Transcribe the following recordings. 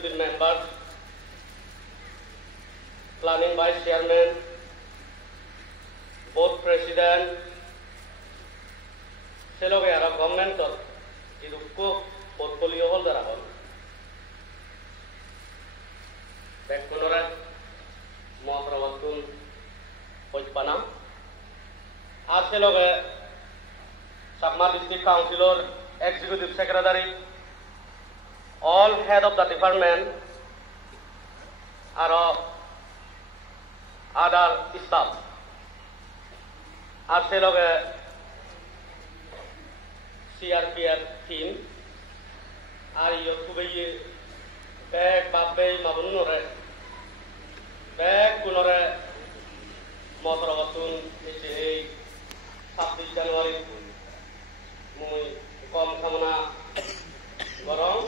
executive members, planning vice chairman, board president, seloge ara government idukko portfolio holder ahon. Bekkonore mohaprawatun hojpana. Ar seloge Sakma District Councilor, Executive Secretary, all head of the department are other staff. Are CRPF team are yokubi back babe mabunore back kunore motoravatun is 26 January muy কম কামনা গরম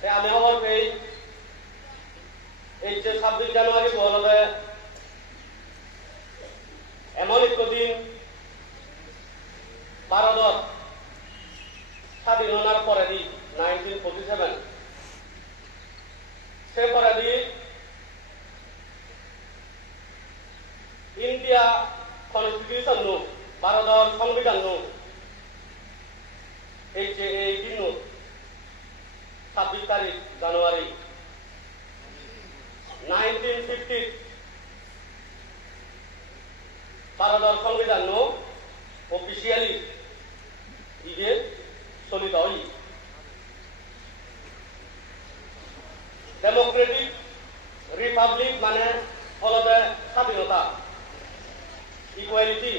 তাই আমি আবার এই যে 26 জানুয়ারি বলবে এমন একটা দিন ভারত স্বাধীন হওয়ার পরে দি 1947 সে পরে দি ইন্ডিয়া কনস্টিটিউশন নো ভারতের সংবিধান নো এই যে এই দিন 26 তারিখ জানুয়ারি 1950 ভারতের সংবিধান নো অফিসিয়ালি ইয়ে চলিত হয় ডেমোক্রেটিক রিপাবলিক মানে হলবে স্বাধীনতা ইকুয়ালিটি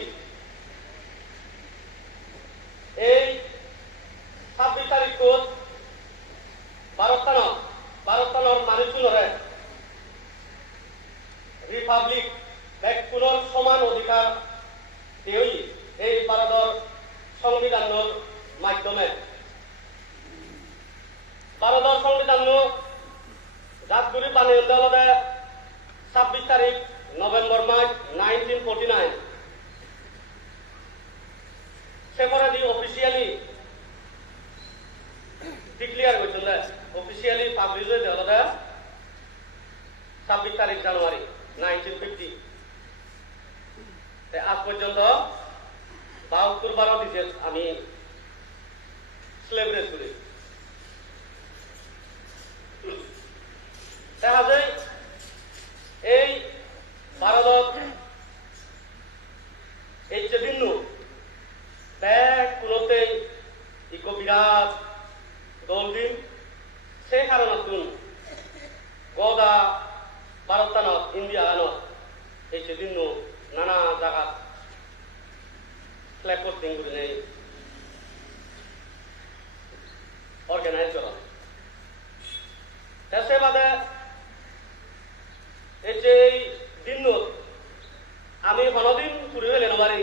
এই 26 তারিখ ভারতর মানুষজনরে রিপাবলিক এক পুনর সমান অধিকার দেই এই ভারতের সংবিধানের মাধ্যমে ভারতের সংবিধান জাতগুলি বানিয়ে হলে 26 তারিখ নভেম্বর মাস 1949 সেপরে দি অফিসিয়ালি ডিক্লেয়ার হয়েছিল অফিসিয়ালি পাবলিশ হয়েছে হলে 26 তারিখ জানুয়ারি 1950 আজ পর্যন্ত 72 বার দিছে আমি সেলিব্রেট করি দেখা যায় এই ভারত এই যে দিন ব্যাগ কোনোতে ইকো বিরাট দল দিন সেই কারণত গদা ভারতানত ইন্ডিয়া আনত এই যে দিন নানা জায়গা ফ্ল্যাগ পোস্টিং করে নেই অর্গানাইজ করা সে বাদে এই যে দিন আমি কোনদিন ঘুরে গেলে নবারি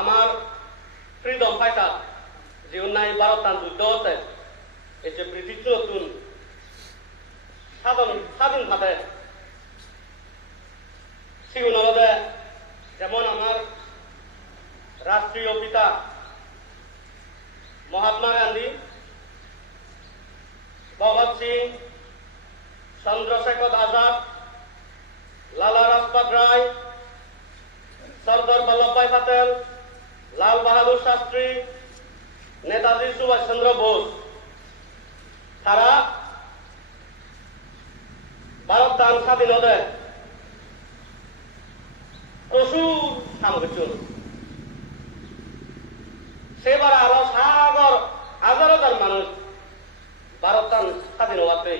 আমার ফ্রিডম ফাইটার যে নাই ভারতান যুদ্ধ হচ্ছে এই যে ব্রিটিশ নতুন স্বাধীন ভাবে সিগুনলদে যেমন আমার রাষ্ট্রীয় পিতা মহাত্মা গান্ধী ভগৎ সিং চন্দ্রশেখর আজাদ লালা রাজপথ রায় সর্দার বল্লভভাই প্যাটেল লাল বাহাদুর শাস্ত্রী নেতাজি সুভাষ চন্দ্র বোস তারা ভারত দান স্বাধীনতা প্রচুর কাম করছেন সেবার আরো সাগর হাজার হাজার মানুষ ভারত দান স্বাধীন হওয়াতে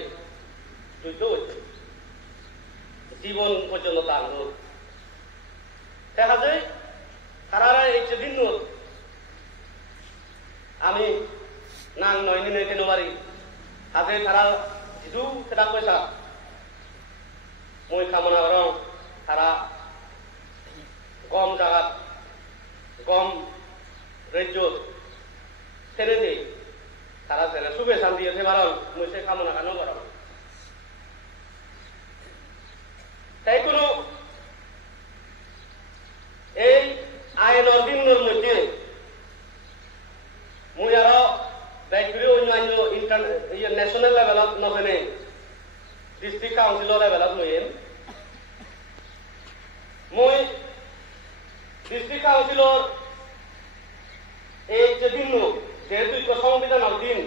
যুদ্ধ হচ্ছে জীবন পর্যন্ত দান হোক দেখা যায় তারা এই যে দিন আমি নাং নয় দিনে কেন পারি আজকে তারা যিটো সেটা পয়সা মই কামনা করো তারা গম জায়গা গম রাজ্য ছেড়ে দিয়ে তারা ছেলে শুভে শান্তি আছে পারন মই সে কামনা কেন করো তাই কোনো এই আইনের দিনের মধ্যে মই আরো ব্যাগ অন্য नेशनल लेवलत नफेने डिस्ट्रिक्ट काउंसिल लेवलत नुयेन মই ডিস্ট্রিক্ট কাউন্সিলর এই যে দিন যেহেতু সংবিধানের দিন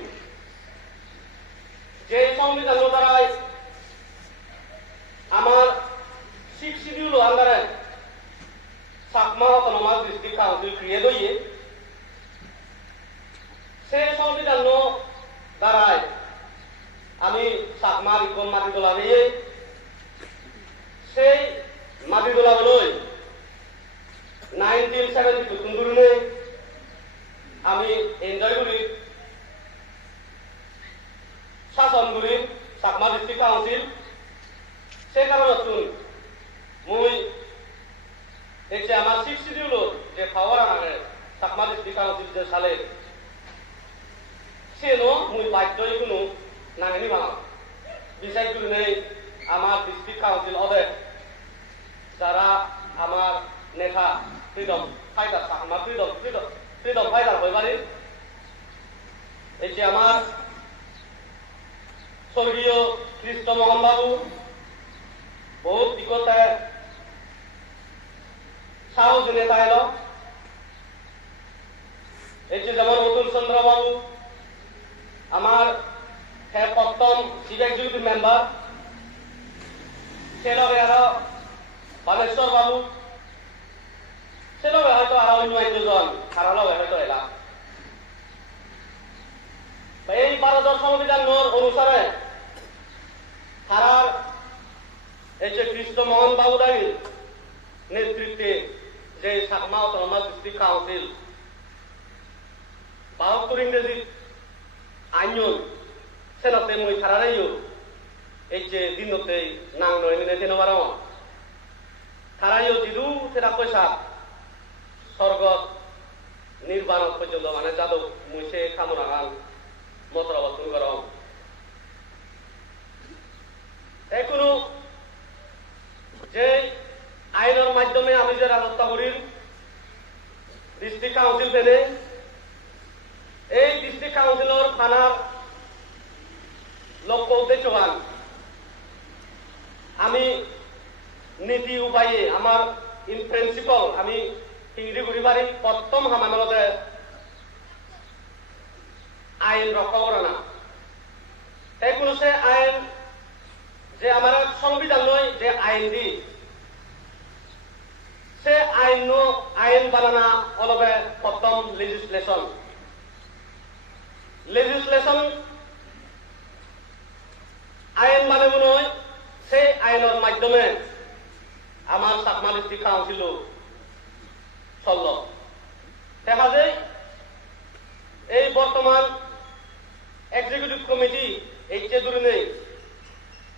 যে সংবিধান দ্বারাই আমার 6 শিডিউল আন্ডারে সাকমা অটোনমাস ডিস্ট্রিক্ট কাউন্সিল ক্রিয়েট হইয়ে সেই সংবিধান দ্বারাই আমি সাকমা রিকম মাটি তোলা নিয়ে সেই মাটি তোলা বলই 1972 কুন্দুরনে আমি এনজয় করি শাসন করি সাকমা ডিস্ট্রিক্ট কাউন্সিল সে কারণে মুই এই যে আমার 6 শিডিউল যে পাওয়ার আনে সাকমা ডিস্ট্রিক্ট কাউন্সিল যে সালে সেনো মুই বাধ্যই কোনো নাঙেনি বানাও বিষয় করে আমার ডিস্ট্রিক্ট কাউন্সিল অদে যারা আমার নেতা ফ্রিডম ফাইটার আমার ফ্রিডম ফাইটার হয়ে পারি এই যে আমার স্বর্গীয় কৃষ্ণমোহন বাবু বহুত বিকতে সাহস নেতা এলো এই যে যেমন অতুল চন্দ্র বাবু আমার প্রথম চিফ এক্সিকিউটিভ মেম্বার সে লগে আরো বালেশ্বর বাবু সে লগে হয়তো আরো অন্য একজন তারা লগে হয়তো এলা এই ভারতের সংবিধান অনুসারে তারার এই যে কৃষ্ণমোহন বাবু দাঁড়িয়ে নেতৃত্বে যে সাকমা অটোনমাস ডিস্ট্রিক্ট কাউন্সিল 72 ইংরেজি আইন সেনাতে মই থারারাইও এই যে দিনতে নাং নয় মিনে তেন বারো থারাইও দিদু তেরা পয়সা স্বর্গত নির্বাণ পর্যন্ত মানে যাদব মুইসে কামনা গান মতরাবতন গরম এখনো যে আইনের মাধ্যমে আমি যে রাজত্ব করি ডিস্ট্রিক্ট কাউন্সিল পেনে এই ডিস্ট্রিক্ট কাউন্সিলর থানার লক্ষ্য উদ্দেশ্যবান আমি নীতি উপায়ে আমার ইন প্রিন্সিপাল আমি হিংড়িগুড়ি বাড়ি প্রথম হামানতে আইন রক্ষা করে না তাই কোনো সে আইন যে আমার সংবিধান নয় যে আইন দি সে আইন বানানা অলবে প্রথম লেজিসলেশন আইন মানে মনে হয় সেই আইনের মাধ্যমে আমার সাকমা ডিস্ট্রিক্ট কাউন্সিল চলল দেখা যায় এই বর্তমান এক্সিকিউটিভ কমিটি এই যে ধরনে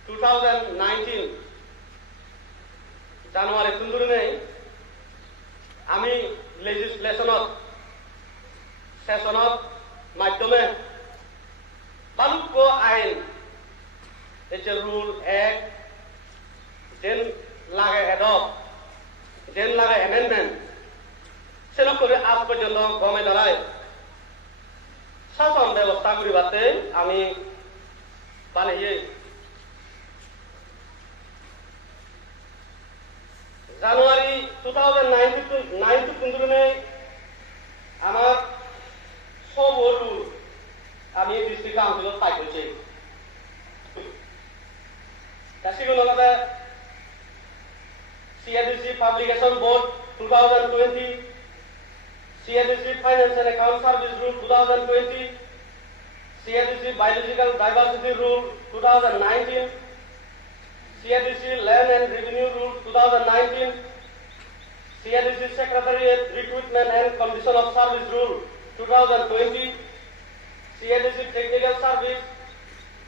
2019 জানুয়ারি ধরনে আমি লেজিসলেশনত সেশনত মাধ্যমে বালুক আইন এই যে রুল এক যেন লাগে এডপ্ট যেন লাগে এমেন্ডমেন্ট সেরকম করে আজ পর্যন্ত গমে দাঁড়ায় শাসন ব্যবস্থা করিবাতে আমি বানিয়ে জানুয়ারি 2009 কুন্দুরনে আমার সব রুল আমি ডিস্ট্রিক্ট কাউন্সিলত পাই করছি সেগুলো CIDC Publication Board 2020, CIDC Finance and Account Service Rule 2020, CIDC Biological Diversity Rule 2019, CIDC Land and Revenue Rule 2019, CIDC Secretariat Recruitment and Condition of Service Rule 2020, CIDC Technical Service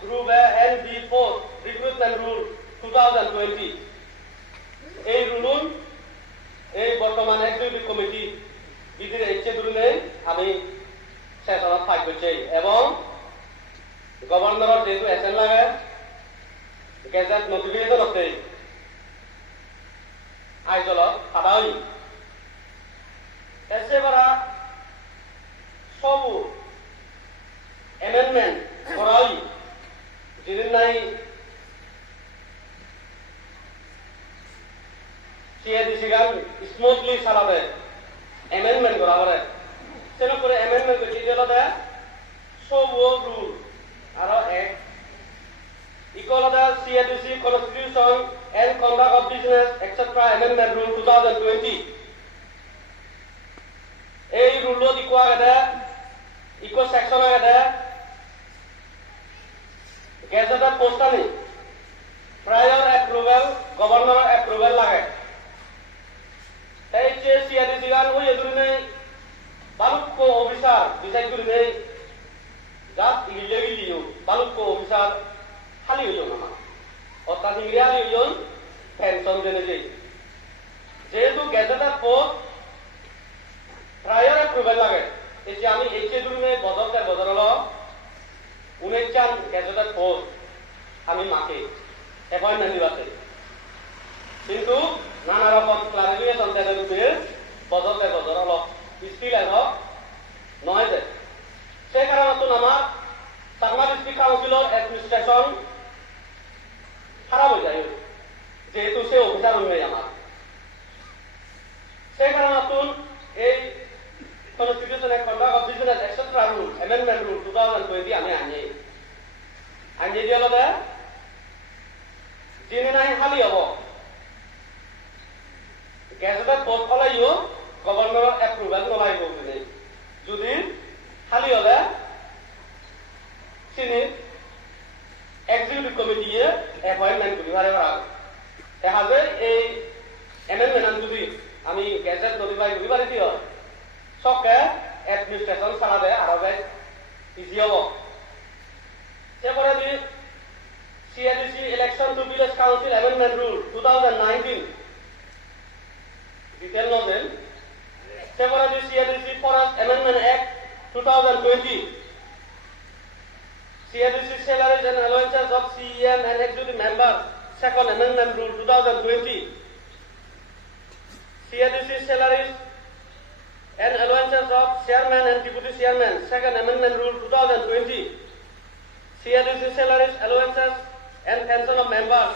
Group NB4 Recruitment Rule 2020. এই রুল এই বর্তমান executive committee বিধির ইচ্ছে ধরনে আমি সেশনত ফাইট করছি এবং গভর্নর যেহেতু এসেন লাগে গেজেট নোটিফিকেশন আছে আইজলত সাদাই এসেবারা সব এমেন্ডমেন্ট করাই jirinai CIDC gan smoothly salade amendment kora pore seno kore amendment kori diolo da sobo rule aro act equal the CIDC constitution and conduct of business etc amendment rule 2020 এই rule ikwa gada equal section gada gazette post ani prior approval governor approval lage tai che CIDC gan oi edurune balukko officer decide kurine jat illegally balukko officer খালি হইল না অর্থাৎ ইংরেজি হইল পেনশন দেনে যেহেতু গেজেটের পোস্ট প্রায়র অ্যাপ্রুভাল লাগে এসে আমি এইচে দুর্মে বদলতে বদল 19 জন গেজেটের পোস্ট আমি মাকে অ্যাপয়েন্টমেন্ট দিবাতে কিন্তু নানা রকম ক্লারিফিকেশন দেওয়ার রূপে বদলতে বদল স্কিল এলো নয় যে সেই কারণে আমার চাকমা ডিস্ট্রিক্ট কাউন্সিলৰ এডমিনিষ্ট্রেশন খারাপ হয়ে যায় যেহেতু সে অফিসার অনুযায়ী আমার সেই কারণে এই constitution conduct of business etcetera rule amendment rule 2020 আমি আনিয়ে দিয়ে হলে যিনি নাই খালি হব গেজেটেড পোস্ট হলেও গভর্নরের এপ্রুভাল নলাইব যদি খালি হলে তিনি এক্সিকিউটিভ কমিটিয়ে অ্যাপয়েন্টমেন্ট করি বারে বার দেখা যায় এই এমেন্ডমেন্ট যদি আমি গেজেট নোটিফাই করি পারি দিও সবকে অ্যাডমিনিস্ট্রেশন চালা দেয় আরো বেশ ইজি হব এরপরে the CIDC election to village council amendment rule 2019 detail নোটেন এরপরে the CIDC forest amendment act 2020 CIDC salaries and allowances of CEM and executive members, Second Amendment Rule 2020. CIDC salaries and allowances of chairman and deputy chairman, Second Amendment Rule 2020. CIDC salaries, allowances and pension of members,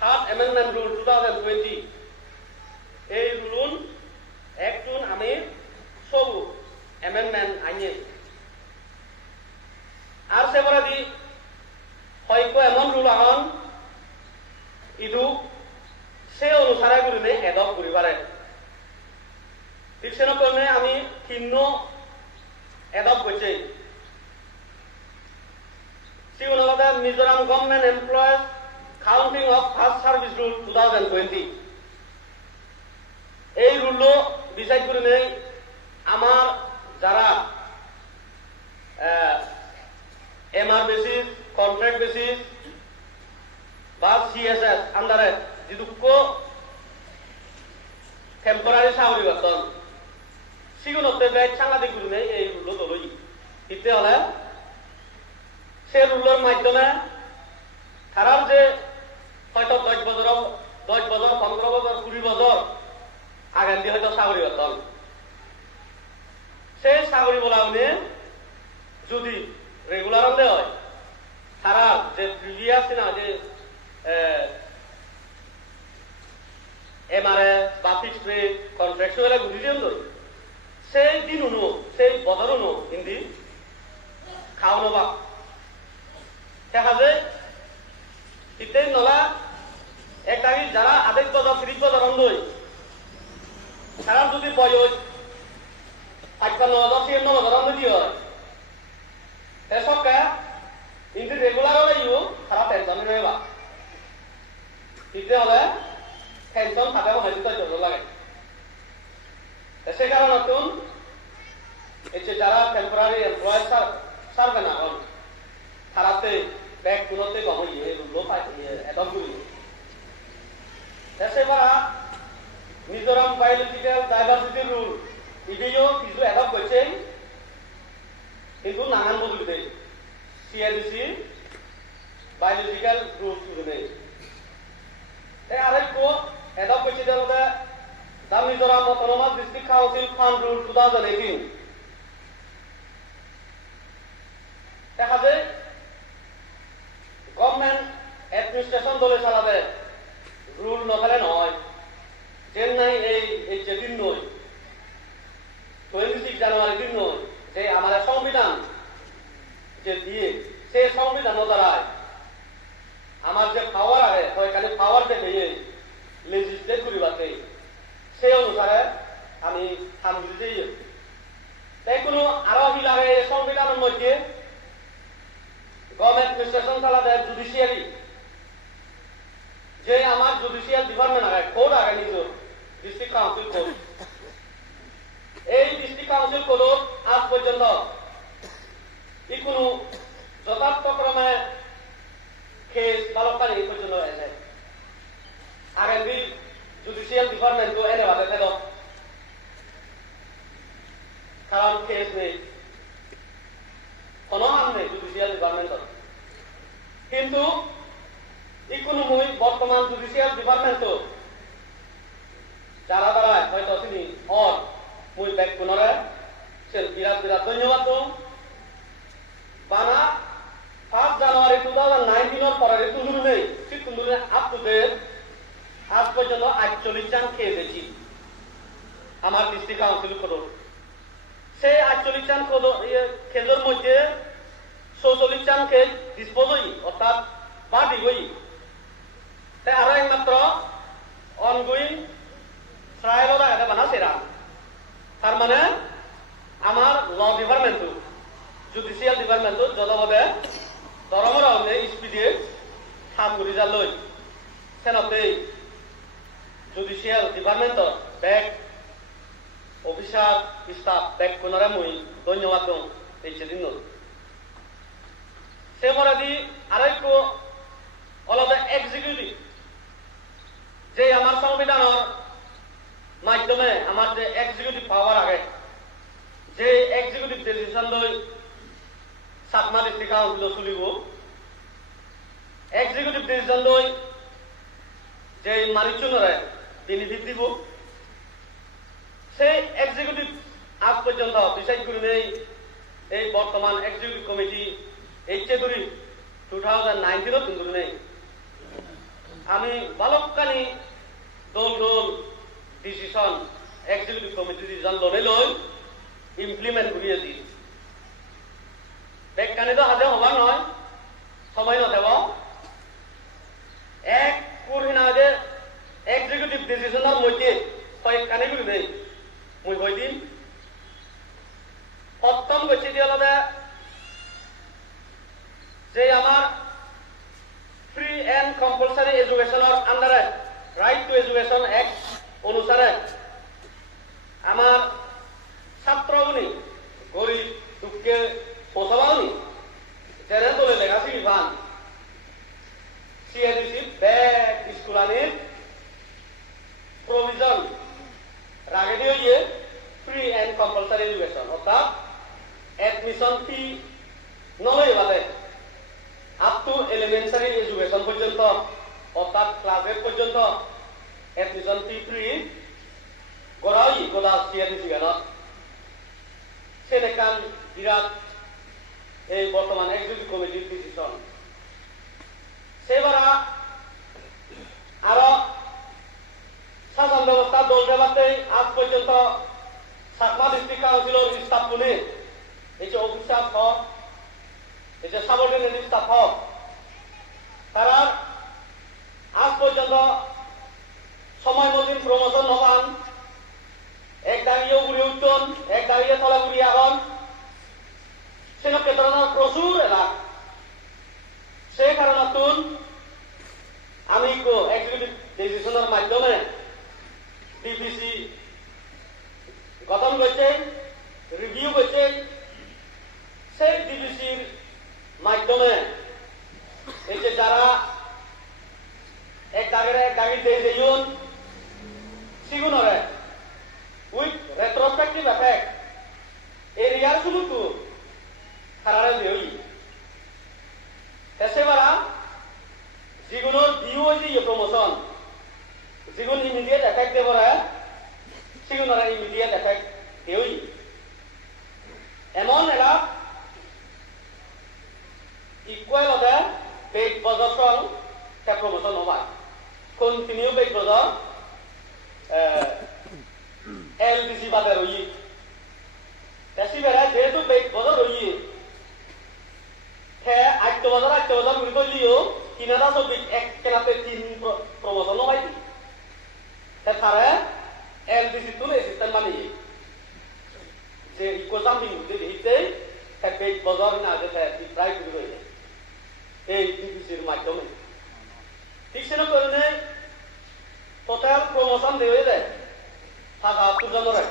Third Amendment Rule 2020. এই রুল একটুন আমি সব amendment আনিয়ে আর সেবারে দি হয়তো এমন রুল আহন ইদু সে অনুসারে গুলিনে এডপ্ট করি পারে ঠিক সেরকমে আমি ভিন্ন এডপ্ট করছি সিউনলদা Mizoram government employees counting of first service rule 2020 এই রুল ডিসাইড করিনে আমার যারা MR basis, contract basis, বা CSS আন্ডারে যেটুকু টেম্পোরারি চাকরি বেতন সিগুনতে বেশ সাংঘাতিক গুণে এই রুল দলই ইতে হলে সে রুলের মাধ্যমে তারার যে হয়তো 10 বছর 15 বছর 20 বছর আগান দিয়ে হয়তো চাকরি বেতন সেই চাকরি বলাউনে যদি রেগুলার হলে হয় তারা যে প্রিভিয়াস না যে এমআরএ বা ফিক্সড পে কন্ট্রাকচুয়াল ঘুরি দিন ধর সেই দিন উনো সেই বছর উনো হিন্দি খাওয়ানো বা দেখা যায় ইতেই নলা একটা যারা 28 বছর 30 বছর অন্ধই তারা যদি বয়স 55 বছর 56 বছর অন্ধ দিয়ে হয় এসবকে কিন্তু রেগুলার হলে ইউ তারা পেনশন নেবা দিতে হলে পেনশন খাতে হয়তো জন্য লাগে সেই কারণে নতুন এই যে যারা টেম্পোরারি এমপ্লয় সার্ভে না হন তারাতে ব্যাগ তুলতে কম ইয়ে রুলো এডপ্ট করি সেবার মিজোরাম বায়োলজিক্যাল ডাইভার্সিটি রুল ইডিও কিছু এডপ্ট করছে কিন্তু নানান বদলিতে CIDC biological rules নেই আরেকটু এডপ্ট করছে the Mizoram Autonomous District Council Fund Rule 2018 দেখা যায় গভর্নমেন্ট দলে চালাবে রুল নফেলে নহয় যেন নাই এই যেদিন নয় 26 জানুয়ারি দিন নয় যে আমাদের সংবিধান যে দিয়ে সেই সংবিধান দ্বারায় আমার যে পাওয়ার আছে ওইখানে পাওয়ার দেবে লেজিসলেট করিবাতে সেই অনুসারে আমি থামতে চাই তাই কোনো আরো হিলারে সংবিধানের মধ্যে গভর্নমেন্ট অ্যাডমিনিস্ট্রেশন চালাতে জুডিশিয়ারি যে আমার জুডিশিয়াল ডিপার্টমেন্ট আগে কোড আগে নিজের ডিস্ট্রিক্ট কাউন্সিল কোড এই ডিস্ট্রিক্ট কাউন্সিল কোড আজ পর্যন্ত ই কোনো যথার্থ ক্রমে কেস বালকানি পর্যন্ত এসে আগে বি জুডিশিয়াল ডিপার্টমেন্ট তো এনে বাদে তেল কারণ কেস নেই কোনো হাম নেই জুডিশিয়াল ডিপার্টমেন্টত কিন্তু ইকোনো মুই বর্তমান জুডিশিয়াল ডিপার্টমেন্ট যারা দ্বারা হয়তো তিনি অর মুই ব্যাক পুনরে সে বিরাট বিরাট ধন্যবাদ দো বানা 5 জানুয়ারি 2019 পরে তুন্দুর নেই ঠিক তুন্দুর আপ টু ডেট আজ পর্যন্ত 48 জন কেস হয়েছি আমার ডিস্ট্রিক্ট কাউন্সিল কোড সেই 48 জন কেসের মধ্যে 46 জন কেস ডিসপোজ হই অর্থাৎ বাদী হই তাই আরো একমাত্র অনগোয়িং ট্রায়াল আগে বানা সেরা তার মানে আমার ল ডিপার্টমেন্ট জুডিশিয়াল ডিপার্টমেন্ট যতভাবে দরমরাওনে স্পিডে কাম করে যালই সেনতে জুডিশিয়াল ডিপার্টমেন্ট ব্যাক অফিসার স্টাফ ব্যাক কোনরা মুই ধন্যবাদ দং এই সেদিন সে মরাদি আরেক অলদা এক্সিকিউটিভ যে আমার সংবিধানের মাধ্যমে আমার যে এক্সিকিউটিভ পাওয়ার আগে যে এক্সিকিউটিভ ডিসিশন লই সাতমা ডিস্ট্রিক্ট কাউন্সিল চলিব এক্সিকিউটিভ ডিসিশন লই যে মানিচুনরে বেনিফিট দিব সেই এক্সিকিউটিভ আজ পর্যন্ত ডিসাইড করে নেই এই বর্তমান এক্সিকিউটিভ কমিটি এইচে 2019 তুন্দুর নেই আমি বালকানি দল দল ডিসিশন এক্সিকিউটিভ কমিটি ডিসিশন লড়ে লই ইমপ্লিমেন্ট করিয়ে দিই ব্যাগকানি তো হাতে হবার নয় সময় নথেব এক কুরহিনাদের এক্সিকিউটিভ ডিসিশনের মধ্যে কয়েকখানি করে নেই মুই বই দিন প্রথম গছি দিয়ে হলে যে আমার ফ্রি এন্ড কম্পালসারি এডুকেশনের আন্ডারে রাইট টু এডুকেশন অ্যাক্ট অনুসারে আমার ছাত্রগুনি গরিব দুঃখে পৌঁছাবানি যেনে তোলে লেখাছি বিভান সিআইডিসি ব্যাগ স্কুলানির প্রভিজন রাগে দিয়ে ফ্রি এন্ড কম্পালসারি এডুকেশন অর্থাৎ এডমিশন ফি নলয় বাদে আপ টু এলিমেন্টারি এডুকেশন পর্যন্ত অর্থাৎ ক্লাস 8 পর্যন্ত এডমিশন ফি ফ্রি গড়াই গোলা সিআইডিসি গানত সেনেকান বিরাট এই বর্তমান এক্সিকিউটিভ কমিটির ডিসিশন সেবারা আরো শাসন ব্যবস্থা দল দেবাতে আজ পর্যন্ত সাতমা ডিস্ট্রিক্ট কাউন্সিলর স্টাফ গুলি এই যে অফিসার হক এই যে সাবঅর্ডিনেট স্টাফ হক তারা আজ পর্যন্ত সময় মতন প্রমোশন হবান এক দাঁড়িয়ে উড়ে উঠতন এক দাঁড়িয়ে তলা উড়িয়ে হন সেরকম ধরনের প্রচুর এলাকা সেই কারণে আমি এক্সিকিউটিভ ডিসিশনের মাধ্যমে ডিপিসি গঠন করছে রিভিউ করছে সেই ডিপিসির মাধ্যমে এই যে যারা এক দাগে দিয়ে যাইন সিগুনরে উইথ রেট্রোস্পেক্টিভ এফেক্ট এরিয়ার শুধু তো খারাপ দেই এসেবারা যেগুলোর ভিউ হয়েছে প্রমোশন যেগুলো ইমিডিয়েট এফেক্ট দেব সেগুলো ইমিডিয়েট এফেক্ট দেই এমন এরা ইকুয়াল হবে পেট position promotion hova continue be godo LDC bade roi tasi bera jehetu be godo roi the 8 বছর ঘুরি করলিও 3024 এক কেনাতে 3 promotion hoi te thare LDC tule system mani যে ইকোজাম বিন্দুতে হিতে থাকে বজার না যে প্রায় ঘুরি রইছে এই ডিপিসির মাধ্যমে ঠিক সেটা করলে টোটাল প্রমোশন দেওয়া যায় থাকা তুজনরে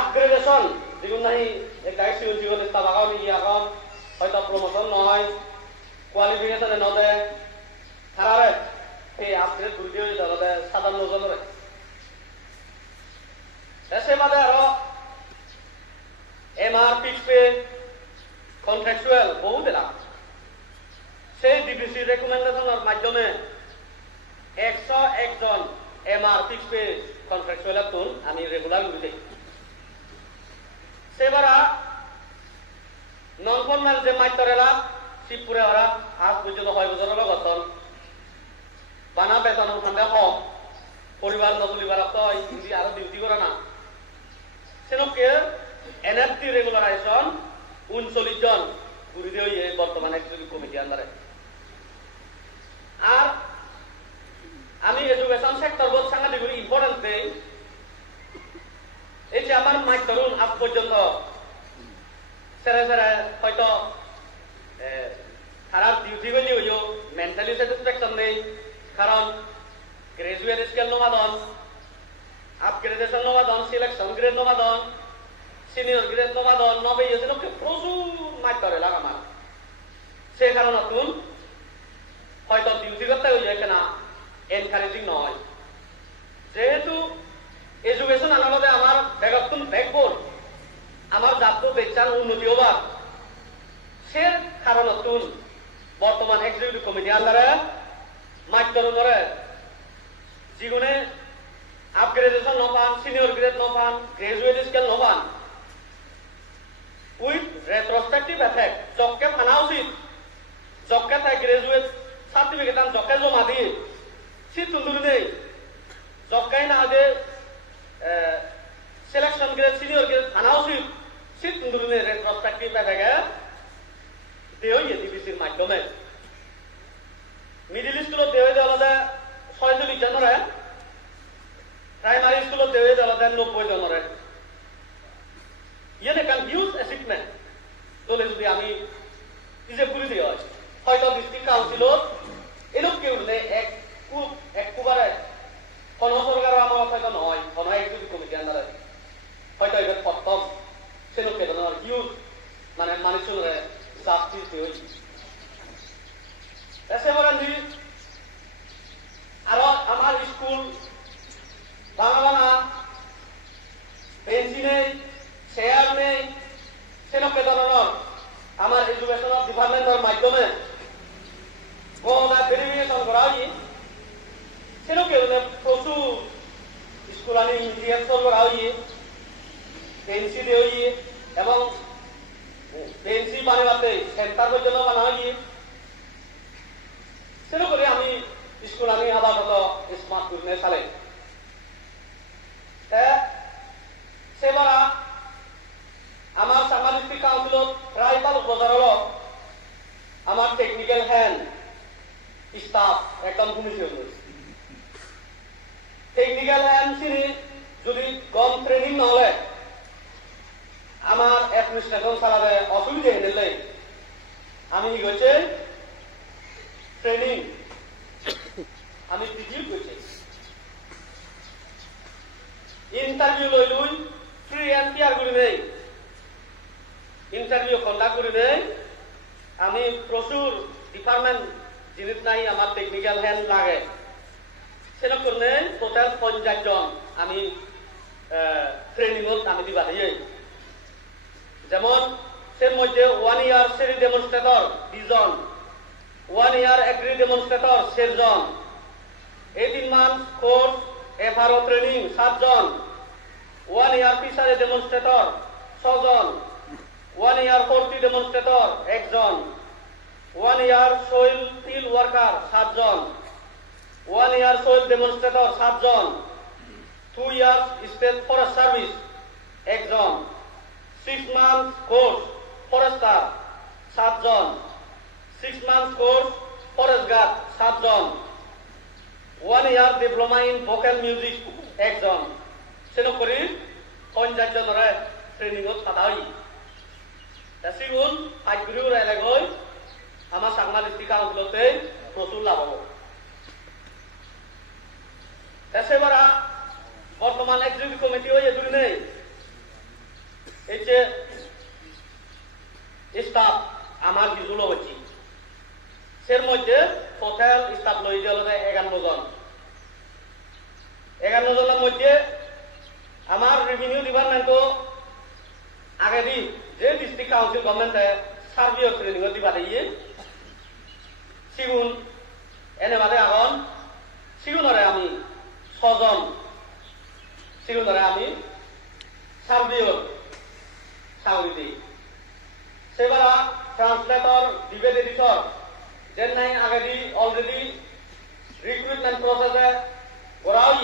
আপগ্রেডেশন যেগুলো নাই গাইড জীবনে তাবাগাও নি ইয়াগাও হয়তো প্রমোশন নহয় কোয়ালিফিকেশন নদে খারাপ এই আপগ্রেড করে দিয়ে দলতে সাধারণ জনরে এসে বাদে আরো এমআর ফিক্স পে কন্ট্রাকচুয়াল বহু দিলাম সেই ডিবিসি রেকমেন্ডেশনের মাধ্যমে 101 জন এমআর ফিক্স পে কন্ট্রাকচুয়াল তুন আমি রেগুলার গুলি সেবারা নন ফর্মাল যে মাইতরেলা শিবপুরে ওরা আজ পর্যন্ত 6 বছরের গতন বানা বেতন ওখানে কম পরিবার নতুলিবার তো ইন্দি আরো ডিউটি করে না সেনকে এনএফটি রেগুলারাইজেশন 39 জন ঘুরি দিয়ে বর্তমানে এক্সিকিউটিভ কমিটি আন্ডারে আর আমি এডুকেশন সেক্টর বহুত সাংঘাতিক ইম্পর্টেন্ট দেই এই যে আমার মাই তরুণ আজ পর্যন্ত সেরে সেরে হয়তো খারাপ ডিউটি করলে হইও মেন্টালি স্যাটিসফ্যাকশন নেই কারণ গ্রাজুয়েট স্কেল নবাদন আপগ্রেডেশন নবাদন সিলেকশন গ্রেড নবাদন সিনিয়র গ্রেড নবাদন নবে এসে প্রচুর মাইতরে লাগামার সে কারণ নতুন হয়তো ডিউটি করতে হইয়া কেনা এনকারেজিং নয় যেহেতু এডুকেশন আনার আমার ব্যাগতুন ব্যাকবোর্ড আমার জাতীয় বেচার উন্নতি হবার সে কারণ নতুন বর্তমান এক্সিকিউটিভ কমিটি আন্ডারে মাইতরে জীবনে আপগ্রেডেশন নপান সিনিয়র গ্রেড নপান গ্রাজুয়েট স্কেল নপান উইথ রেট্রোস্পেক্টিভ এফেক্ট জবকে ফানা উচিত জবকে তাই গ্রাজুয়েট সার্টিফিকেট আন জবকে জমা দিয়ে সিট তুলতুলি নেই জবকাই না আগে সিলেকশন গ্রেড সিনিয়র গ্রেড ফানা উচিত সিট তুলতুলি নেই রেট্রোস্পেক্টিভ এফেক্ট দেওয়া ডিবিসির মাধ্যমে মিডিল স্কুলত দেওয়া দেওয়া 46 জনরে প্রাইমারি স্কুলত দেওয়া দেওয়া 90 জনরে ইয়ে কান হিউজ অ্যাচিভমেন্ট তোলে যদি আমি নিজে ঘুরি দিয়ে হয় হয়তো ডিস্ট্রিক্ট কাউন্সিলত এরকম কেউ নেই একবারে কোন সরকার আমার হয়তো নয় কোন এক্সিকিউটিভ কমিটি আন্ডারে হয়তো এবার প্রথম সেরকম ধরনের হিউজ মানে মানুষজনের জাস্টিস দিয়ে এসে বলেন আরো আমার স্কুল বাংলা বেঞ্চি নেই চেয়ার নেই সেরকম ধরনের আমার এডুকেশন ডিপার্টমেন্টের মাধ্যমে ভেরিফিকেশন করা হয় সেরকম প্রচুর স্কুল আনি ইন্টিগ্রেশন করা হয় বেঞ্চি দিয়ে এবং বেঞ্চি বানাতে সেন্টার পর্যন্ত বানা হয় সেরকম আমি স্কুল আমি আপাতত স্মার্ট করে চালাই সেবারা আমার সাংমা ডিস্ট্রিক্ট কাউন্সিলত প্রায় 12 বছর হল আমার টেকনিক্যাল হ্যান্ড স্টাফ একদম কমিশন টেকনিক্যাল হ্যান্ড চিনি যদি কম ট্রেনিং নহলে আমার অ্যাডমিনিস্ট্রেশন চালাতে অসুবিধা হেলে আমি কি করছে ট্রেনিং আমি ডিগ্রি করছি ইন্টারভিউ লই লই ফ্রি এন্ড ক্লিয়ার করে নেই ইন্টারভিউ কন্ডাক্ট করে নেই আমি প্রচুর ডিপার্টমেন্ট জিনিস নাই আমার টেকনিক্যাল হ্যান্ড লাগে সেরকম করলে টোটাল 50 জন আমি ট্রেনিং আমি দিবা দিই যেমন সের মধ্যে 1 ইয়ার সেরি ডেমনস্ট্রেটর 2 জন 1 ইয়ার এগ্রি ডেমনস্ট্রেটর 6 জন 18 মান্থ কোর্স এফআরও ট্রেনিং 7 জন 1 ইয়ার ফিশারি ডেমনস্ট্রেটর 6 জন 1 ইয়ার 40 ডেমনস্ট্রেটর 1 জন 1 year soil field worker 7 জন, 1 year soil demonstrator 7 জন, 2 years state forest service 1 জন, 6 months course forester 7 জন, 6 months course forest guard 7 জন, 1 year diploma in vocal music 1 জন। সেনো করি 50 জনরে ট্রেনিং পাতা হই। সিগুন ফাইগুরি এলাকায় আমার সাংমা ডিস্ট্রিক্ট কাউন্সিলতে প্রচুর লাভ হব। সেবারা বর্তমান এক্সিকিউটিভ কমিটি হয়ে দুই নেই এই যে স্টাফ আমার কিছুলো হচ্ছে সের মধ্যে টোটাল স্টাফ লই গেল 51 জন। 51 জনের মধ্যে আমার রেভিনিউ ডিপার্টমেন্টও আগে দিন যে ডিস্ট্রিক্ট কাউন্সিল গভর্নমেন্টে সার্ভে ট্রেনিং দিবা দিয়ে সিগুন এনে বাদে এখন সিগুনরে আমি 6 জন সিগুনরে আমি সার্ভে সাউরি দিই। সেবারা ট্রান্সলেটর ডিবেট এডিটর যেন নাই আগে দি অলরেডি রিক্রুটমেন্ট প্রসেসে করাই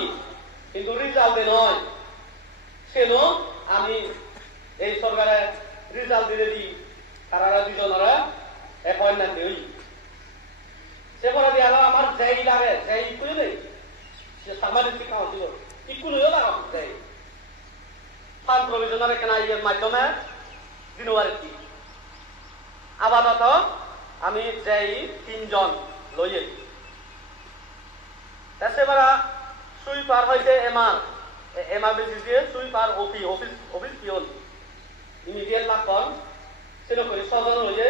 কিন্তু রেজাল্ট নয় সেনো আমি এই সরকারে রেজাল্ট দিলে দিই তারা দুজনরা অ্যাপয়েন্টমেন্ট দিই। সেপরে দিয়ে আমার যাই লাগে যাই করে নেই সে সাংবাদিক কাউন্সিল ইকুল হয়ে লাগাম যাই ফান্ড প্রভিশনার এখানে ইয়ের মাধ্যমে দিনওয়ার কি আপাতত আমি যাই 3 জন লইয়ে। সেবারা সুইপার হইতে এমআর বেসিস দিয়ে সুইপার অফিস পিওন ইমিডিয়েট মাত্র সেটা করে 6 জন লইয়ে।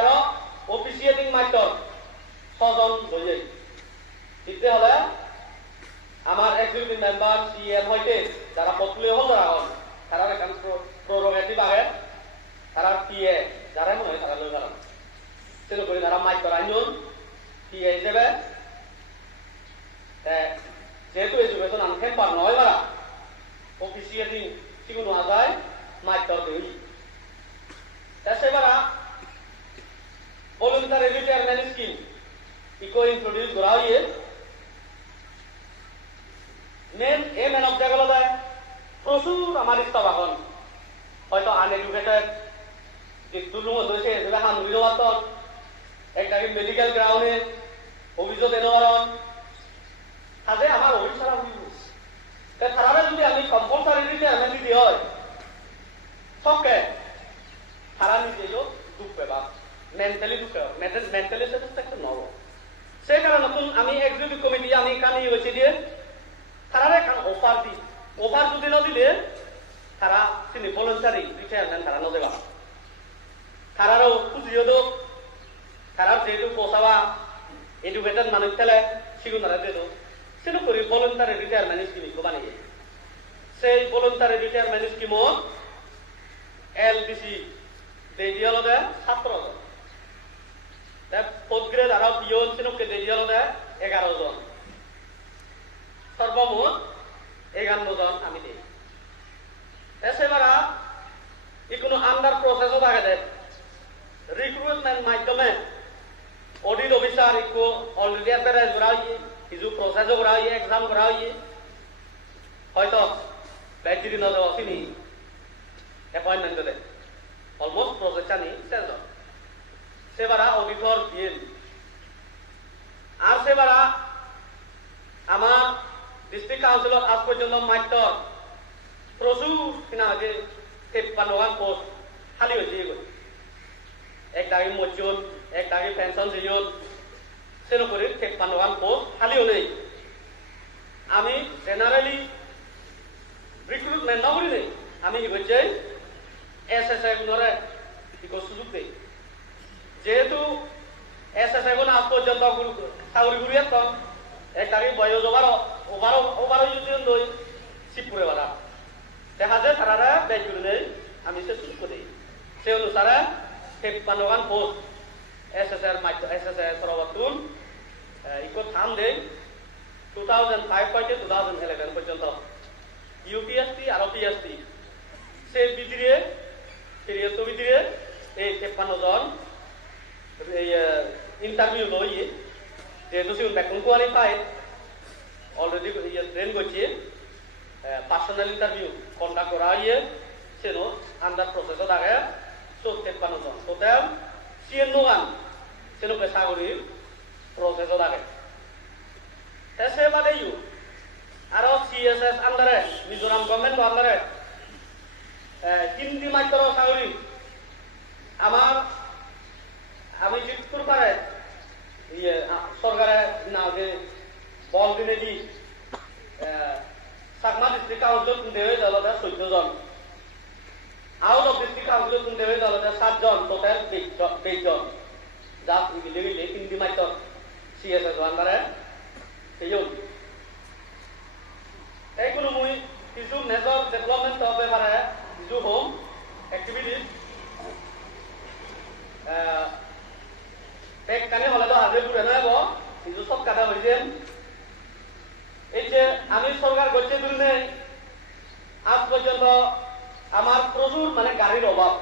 আরো অফিসিয়েটিং মাত্র 6 জন লইয়ে। ইতে হলে আমার এক্সিকিউটিভ মেম্বার সিএম হইতে যারা পপুলার হল তারা এখান প্রোরোগেটিভ আগে তারা পিএ যারা মনে হয় তারা লই গেলাম সেটা করে তারা মাইক করা আইন পিএ হিসেবে যেহেতু এডুকেশন আনখেন পার নয় বারা অফিসিয়েটিং সিগুলো আজায় মাইক কর দেই। সেবারা ভলান্টারি রিটায়ারমেন্ট স্কিম ইকো ইন্ট্রোডিউস করা হইয়ে মেন অবজেক্ট হলো প্রচুর আমার স্টাফ এখন হয়তো আনএডুকেটেড যে দুলুম হয়েছে যেটা হামরি নবাতন একটাকে মেডিকেল গ্রাউন্ডে অভিযোগ এনবারণ আজে আমার অভিসারা হইব তারা যদি আমি কম্পালসারি রিটায়ারমেন্ট দিতে হয় সবকে তারা নিজেও দুঃখ পেবা মেন্টালি দুঃখ মেন্টালি স্যাটিসফ্যাকশন নব। সেই কারণে নতুন আমি এক্সিকিউটিভ কমিটি আমি কানি হয়েছে দিয়ে তারা এখন অফার দি অফার যদি না দিলে তারা তিনি ভলান্টারি রিটায়ারমেন্ট তারা নদেবা তারারও খুঁজিও দোক তারা যেহেতু পোষাবা এডুকেটেড মানুষ খেলে সিগুন তারা যেত সেটা করি ভলান্টারি রিটায়ারমেন্ট স্কিমকে বানিয়ে সেই ভলান্টারি রিটায়ারমেন্ট স্কিমও এলডিসি দেই হল 17 জন পোস্ট গ্রেড আরো পিওন সিনকে দেই হল 11 জন সর্বমোট 51 জন আমি দিই। এসেবারা কোনো আন্ডার প্রসেসও থাকে দেয় রিক্রুটমেন্ট মাধ্যমে অডিট অফিসার ইকো অলরেডি অ্যাডভার্টাইজ করা হইয়ে কিছু প্রসেসও করা হইয়ে এক্সাম করা হইয়ে হয়তো ব্যাটারি না দেওয়া চিনি অ্যাপয়েন্টমেন্ট দেয় অলমোস্ট প্রসেসটা নেই শেষ সেবারা অডিটর বিএল আর সেবারা আমার ডিস্ট্রিক্ট কাউন্সিলত আজ পর্যন্ত মাত্র প্রচুর কিনা যে 53 পোস্ট খালি হয়েছে এগুলো এক দাগে মজুন এক দাগে পেনশন দিয়ন সেরকম করে 53 পোস্ট খালিও নেই। আমি জেনারেলি রিক্রুটমেন্ট না করি নেই আমি কি বলছি এসএসআই গুণরে সুযোগ দেই যেহেতু এসএসআই গুণ আজ পর্যন্ত চাকরি করি একদম এক দাগে বয়স ওভারও যদি লই শিবপুরে বাড়া দেখা যায় তারা ব্যয় করে নেই আমি সে সুযোগ দিই সে অনুসারে 53 পোস্ট এসএসআই সরবতুন ইকো থাম দেই 2005 থেকে 2011 পর্যন্ত ইউপিএসসি আর পিএসসি সে ভিতরে এই 53 জন ইন্টারভিউ লই যেহেতু সে ব্যাকরণ কোয়ালিফাইড অলরেডি ট্রেন করছে পার্সোনাল ইন্টারভিউ কন্ডাক্ট করা সেনো আন্ডার প্রসেসও থাকে 53 জন টোটাল 56 গান সেনো পেশাগরি প্রসেসও থাকে সে বাদে আরো সিএসএস আন্ডারে মিজোরাম গভর্নমেন্ট আন্ডারে হিন্দি মাত্র সাগরি আমি জিতপুর পারে সরকারে না যে বল দিনে দি সাকমা ডিস্ট্রিক্ট কাউন্সিল তুলতে হয়ে গেল 14 জন আউট অফ ডিস্ট্রিক্ট কাউন্সিল তুলতে হয়ে গেল 7 জন টোটাল 23 জন যা গিলে হিন্দি মাত্র সিএসএস আন্ডারে এইগুলো মুই কিছু মেজর ডেভেলপমেন্ট হবে পারে কিছু হোম অ্যাক্টিভিটিস কানে হলে তো হাতে দূরে নয় কিছু সব কাটা হয়েছেন এই যে আমি সরকার করছে দুর্নে আজ পর্যন্ত আমার প্রচুর মানে গাড়ির অভাব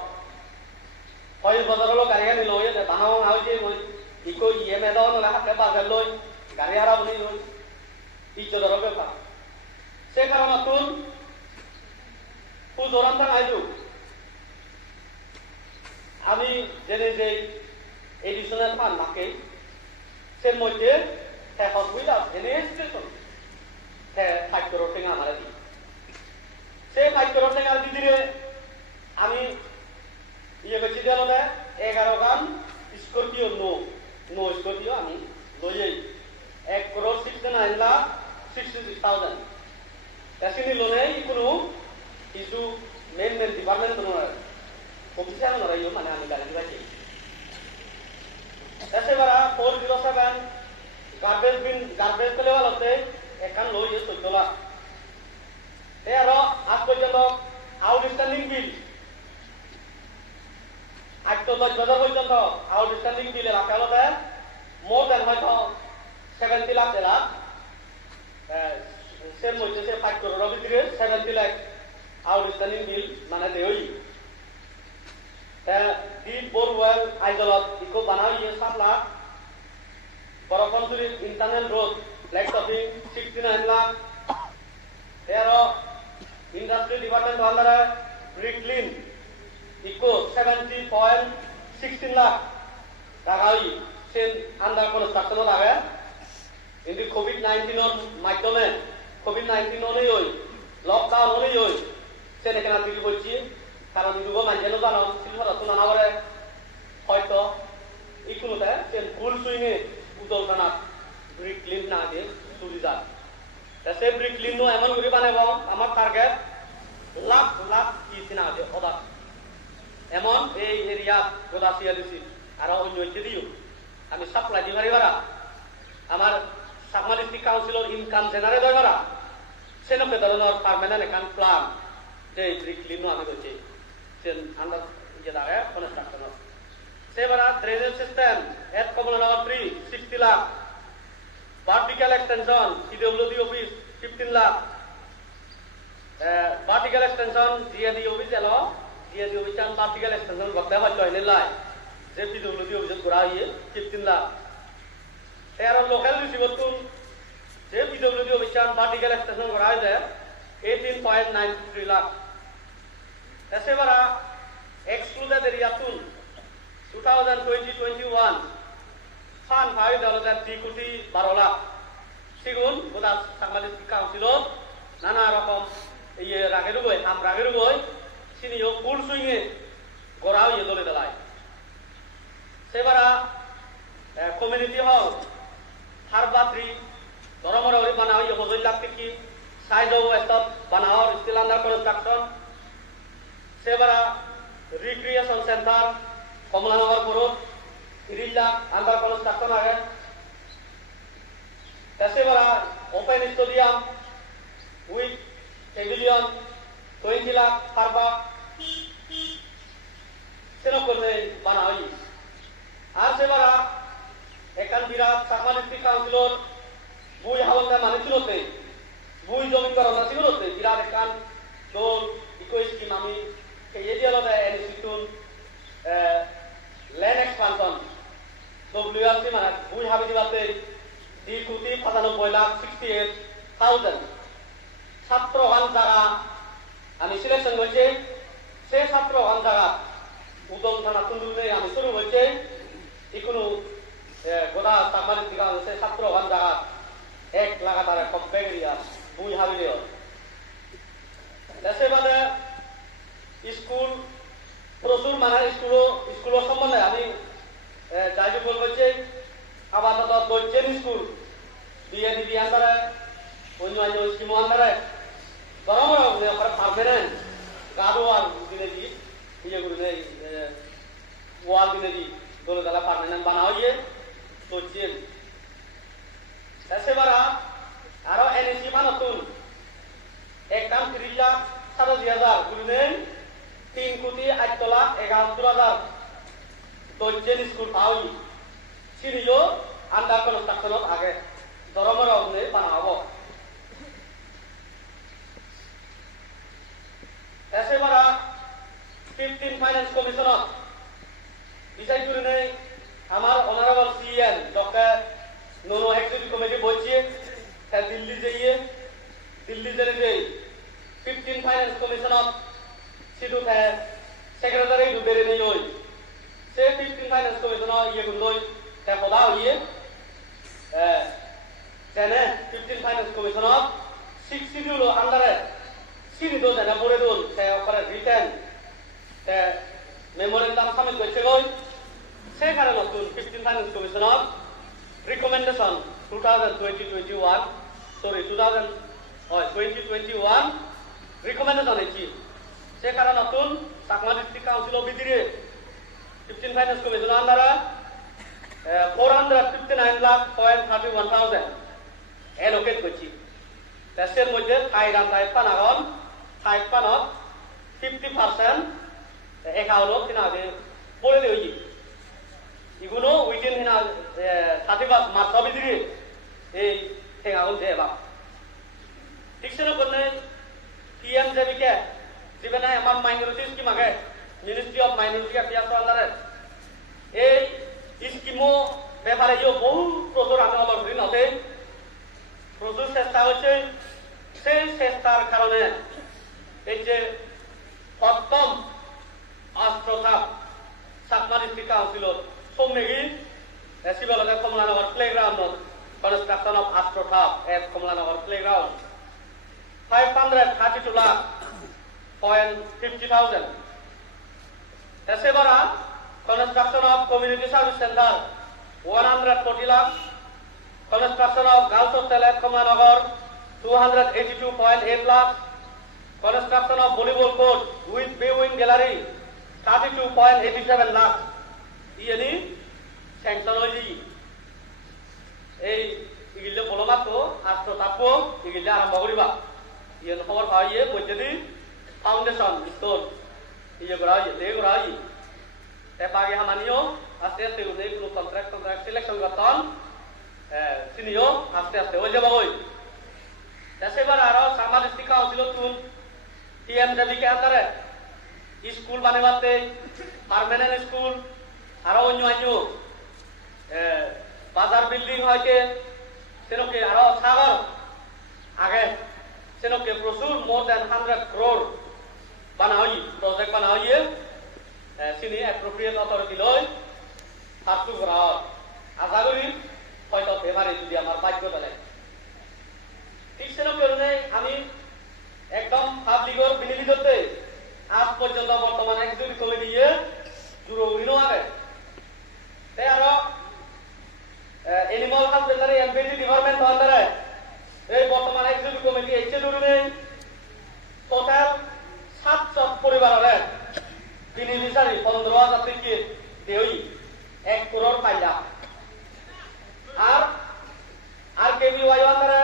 হয় বাজার হলো গাড়ি আনি লই বানাও হয়েছে ইকো ইএমএ দাও না হাতে বাজার লই গাড়ি হারা বলি ইজ্জতের ব্যাপার সে কারণ তুন পুজোরান থাকাইলু আমি জেনে যে এডিশনাল ফান্ড নাকে সে মধ্যে শেষত বুঝলা এনে স্টেশন 5 করোড় টাকা আমার দি সে 5 করোড় টাকা দিদিরে আমি করছি দিল 11 গান স্করপিও নো স্করপিও আমি লইয়াই 1 করোড় 69 লাখ 66,000 এসিনি লোনে কোনো কিছু মেন ডিপার্টমেন্ট অফিসিয়াল নয় মানে আমি গাড়ি রাখি এসেবারা 407 গার্বেজ পেলে ভালোতে এখান লই 14 লাখ আরো আজ পর্যন্ত আউটস্ট্যান্ডিং বিল আজ তো 10 বছর পর্যন্ত আউটস্ট্যান্ডিং বিল রাখা হতে মোর দেন হয়তো 70 লাখ লাখ সে মধ্যে সে 5 করোড়ের ভিতরে 70 লাখ আউটস্ট্যান্ডিং বিল মানে দেই ডিপ বোরওয়েল আইজলত ইকো বানাও 7 লাখ বরফনসুরি internal road black topping 69 lakh এরো ইন্ডাস্ট্রি ডিপার্টমেন্ট আন্ডারে ব্রিকলিন ইকো 70.16 লাখ টাকা সে আন্ডার কনস্ট্রাকশন লাগে কিন্তু কোভিড-19 এর মাধ্যমে কোভিড-19 হলেই লকডাউন হলেই সে এখানে দিকে বলছি কারণ দুগো মানুষের জানো সিলভার তো না করে হয়তো ইকুনোতে সে ভুল সুইনে উদলখানা ব্রিকলিন না দিয়ে চুরি যান সে ব্রিকলিন এমন করে বানাবো আমার টার্গেট লাখ লাখ কি না আছে অবাক এমন এই এরিয়া গোদাসিয়া দিছি আর অন্য হইতে দিও আমি সাপ্লাই দি পারিবারা আমার সাকমা ডিস্ট্রিক্ট কাউন্সিলর ইনকাম জেনারেল দরবারা সেনকে ধরনের পার্মানেন্ট একান প্ল্যান যে ব্রিকলিন আমি করছি সেন আন্ডার ইয়ে দাঁড়ায় কনস্ট্রাকশন সেবারা drainage system at common number 3 60 lakh vertical extension CWD office 15 lakh vertical extension GAD office এলো জিএডি অফিস আন ভার্টিক্যাল এক্সটেনশন করতে হয় জয়েন লাই যে পিডব্লিউডি অফিস করা হইয়ে 15 লাখ এর লোকাল রিসিভার টুল যে পিডব্লিউডি অফিস আন ভার্টিক্যাল এক্সটেনশন করা হইছে 18.93 লাখ এসেবারা এক্সক্লুডেড এরিয়া টুল 2020-21 ফান্ড ভাই দলদার 3 কোটি 12 লাখ সিগুন গোটা সাকমা ডিস্ট্রিক্ট কাউন্সিলত নানা রকম এই রাগের বই আম রাগের বই সিনিও ফুল সুইংয়ে গড়াও ইয়ে দলে দলায় সেবারা কমিউনিটি হল হারবাত্রি ধরমরাওরি বানাও ইয়ে 2 লাখ কি সাইড অফ স্টপ বানাও স্টিল আন্ডার কনস্ট্রাকশন সেবারা রিক্রিয়েশন সেন্টার কমলানগর করুন 30 লাখ আন্ডার কনস্ট্রাকশন আছে সেবারা open stadium with pavilion 20 lakh হারবা সেরকম বানাই আর সেবারা এখান বিরাট সাকমা ডিস্ট্রিক্ট কাউন্সিলর বুই হাওলদার মানে ছিলতে বুই জমি করা ছিলতে বিরাট এখান দোল ইকো স্কিম আমি এই এরিয়া এনএসি টুল ল্যান্ড এক্সপানশন 3,95,68,000 ছাত্র হন যারা আমি সিলেকশন করছি সে ছাত্র হন যারা উদম থানা কুন্দুলে আমি শুরু করছি ইকুনো গোটা চাকমারি দিকে সে ছাত্র হন যারা 1 লাগাতার কম্পেরিয়া বুই হাবিলিও দেশে মানে স্কুল প্রচুর মানে স্কুলের সম্বন্ধে আমি যাই বলছি আপাতত 10 স্কুল বিএডিবি আন্ডারে অন্য স্কিম আন্ডারে গরম পারমানেন্ট গাদোয়াল দিনে দি ইয়ে করে ওয়াল দিনে দি দোলে দালা পারমানেন্ট বানা হইয়ে চলছে এসেবারা আরো এনএসি মানতুন একদম 30,87,000 গুনে 3,08,71,000 10 স্কুল পাওই সিরিও আন্ডার কনস্ট্রাকশনত আগে ধরমের অগ্নে বানা হব এসেবারা 15 ফাইন্যান্স কমিশনত বিষয় করে আমার অনারেবল সিএন ডক্টর নোনো এক্সিকিউটিভ কমিটি বলছে দিল্লি যাইয়ে দিল্লি যে 15 ফাইন্যান্স কমিশনত সিধু সেক্রেটারি ডুবেরে নেই ওই সে 15 ফাইন্যান্স কমিশন ইয়ে গুলোই সদা হইয়ে যেনে 15 ফাইন্যান্স কমিশনত 6 শিডিউল আন্ডারে সিনি দো যেনে পড়ে দোল সে ওখানে রিটেন মেমোরেন্ডাম সামিল করছে গই সেখানে নতুন 15 ফাইন্যান্স কমিশনত রিকমেন্ডেশন 2021 রিকমেন্ডেশন হয়েছি সেখানে নতুন চাকমা ডিস্ট্রিক্ট কাউন্সিল অফ বিদিরে 15 ফাইন্যান্স কমিশন আন্ডারে 459,31,000 এলোকেট করছি দেশের মধ্যে ঠাই রান্ধায় পানাগন ঠাই পানত 50% একাউন্ট কিনা পড়ে দিয়ে এগুলো উইদিন হিনা 31 মার্চ বিদিরে এই ঠেঙাগুন যে এবার ঠিক সেরকম পিএমজেবিকে যেখানে আমার মাইনরিটি স্কিম আগে মিনিস্ট্রি অফ মাইনরিটি অ্যাফেয়ার্স আন্ডারে এই স্কিমও ব্যাপারে বহু প্রচুর আমি অলর ঋণ হতে প্রচুর চেষ্টা হচ্ছে সেই চেষ্টার কারণে এই যে প্রথম আস্ত্রথাপ চাকমা ডিস্ট্রিক্ট কাউন্সিলত সমনেগি শিবলগে কমলানগর প্লেগ্রাউন্ডত কনস্ট্রাকশন অফ আস্ত্রথাপ এট কমলানগর প্লেগ্রাউন্ড 532,50,000 এসেবারা construction of community service center 140 lakh, construction of girls hostel at Kamanagar 282.8 lakh, construction of volleyball court with viewing gallery 32.87 lakh. ini sanction hoyi ei igille bolomato astro tapo igille arambha koriba yen khobor paiye bojedi foundation stone iye gorai de gorai bagi hamaniyo aste aste une কোনো contract selection করতন সিনিও আস্তে আস্তে হয়ে যাবে ওই এবার আরো চাকমা ডিস্ট্রিক্ট কাউন্সিল তুন টিএমজেবি কে আন্ডারে স্কুল বানাইতে পার্মানেন্ট স্কুল আরো অন্য বাজার বিল্ডিং হইতে সেনকে আরো সাগর আগে সেনকে প্রচুর মোর দেন 100 crore বানা হই প্রজেক্ট বানা হইয়ে sini appropriate authority loy satu grau azaguri হয়তো এবারে যদি আমার বাক্য বলে ঠিক সেরকমই আমি একদম পাবলিকর বিনিয়োগতে আজ পর্যন্ত বর্তমান এক্সিকিউটিভ কমিটি জুরো উইনো আগে তাই আরো এনিমাল হাসবেন্ডারি এমপিডি ডিপার্টমেন্ট আন্ডারে এই বর্তমান এক্সিকিউটিভ কমিটি এইচে ধরে নেই টোটাল 7 পরিবারের বেনিফিশিয়ারি 15,000 থেকে দেই 1 crore পাইলা আর কেবিওয়াই আন্ডারে